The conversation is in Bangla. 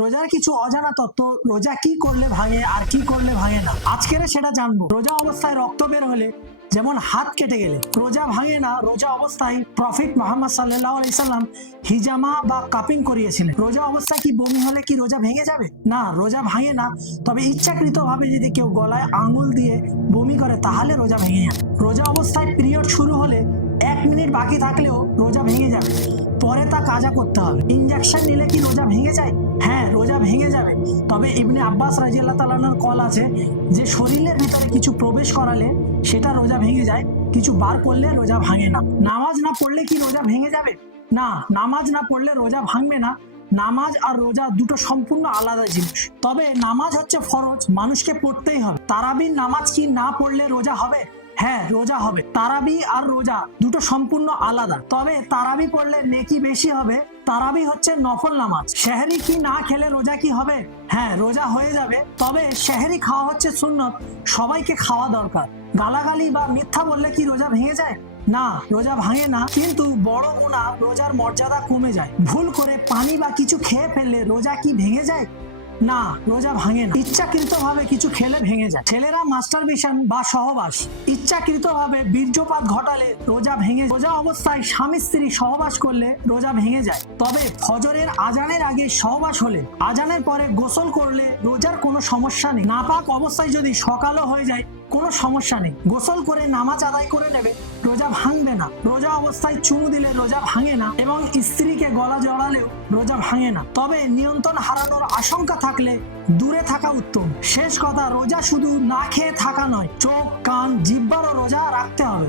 রোজার কিছু অজানা তত্ত্ব, রোজা কি করলে ভাঙে আর কি করলে ভাঙে না, আজকের সেটা জানবো। রোজা অবস্থায় রক্ত বের হলে, যেমন হাত কেটে গেলে রোজা ভাঙে না। রোজা অবস্থায় প্রফেট মুহাম্মদ সাল্লাল্লাহু আলাইহি সাল্লাম হিজামা বা কাপিং করিয়েছিলেন। রোজা অবস্থায় কি বমি হলে কি রোজা ভেঙে যাবে? না, রোজা ভাঙে না। তবে ইচ্ছাকৃতভাবে যদি কেউ গলায় আঙুল দিয়ে বমি করে তাহলে রোজা ভেঙে যাবে। রোজা অবস্থায় পিরিয়ড শুরু হলে 1 মিনিট বাকি থাকলেও রোজা ভেঙে যাবে, পরে তা কাজা করতে হবে। ইনজেকশন নিলে কি রোজা ভেঙে যায়? হ্যাঁ, রোজা ভেঙে যাবে। তবে ইবনে আব্বাস রাদিয়াল্লাহু তাআলার কল আছে যে শরীরের ভিতরে কিছু প্রবেশ করালে সেটা রোজা ভেঙে যায়, কিছু বার করলে রোজা ভাঙে না। নামাজ না পড়লে কি রোজা ভেঙে যাবে? না, নামাজ না পড়লে রোজা ভাঙবে না। নামাজ আর রোজা দুটো সম্পূর্ণ আলাদা জিনিস। তবে নামাজ হচ্ছে ফরজ, মানুষকে পড়তেই হবে। তারাবির নামাজ কি না পড়লে রোজা হবে? হ্যাঁ, রোজা হবে। তারাবি আর রোজা দুটো সম্পূর্ণ আলাদা। তবে তারাবি পড়লে নেকি বেশি হবে। তারাবি হচ্ছে নফল নামাজ। সেহরি কি না খেলে রোজা কি হবে? হ্যাঁ, রোজা হয়ে যাবে। তবে সেহরি খাওয়া হচ্ছে সুন্নত, সবাইকে খাওয়া দরকার। গালাগালি বা মিথ্যা বললে কি রোজা ভেঙে যায়? না, রোজা ভাঙে না, কিন্তু বড় গুনাহ রোজার মর্যাদা কমে যায়। ভুল করে পানি বা কিছু খেয়ে ফেললে রোজা কি ভেঙে যায়? না, রোজা ভাঙে না। ইচ্ছাকৃতভাবে কিছু খেলে ভেঙে যায়। ছেলেরা মাস্টারবেশন বা সহবাস ইচ্ছাকৃতভাবে বীর্যপাত ঘটালে রোজা ভেঙে যায়। রোজা অবস্থায় স্বামী স্ত্রী সহবাস করলে রোজা ভেঙে যায়। তবে ফজরের আজানের আগে সহবাস হলে, আজানের পরে গোসল করলে রোজার কোনো সমস্যা নেই। নাপাক অবস্থায় যদি সকালও হয়ে যায় কোনো সমস্যা নেই, গোসল করে নামাজ আদায় করে নেবে, রোজা ভাঙবে না। রোজা অবস্থায় চুমু দিলে রোজা ভাঙে না এবং স্ত্রীকে গলা জড়ালেও রোজা ভাঙে না। তবে নিয়ন্ত্রণ হারানোর আশঙ্কা থাকলে দূরে থাকা উত্তম। শেষ কথা, রোজা শুধু না খেয়ে থাকা নয়, চোখ, কান, জিহ্বারও রোজা রাখতে হবে।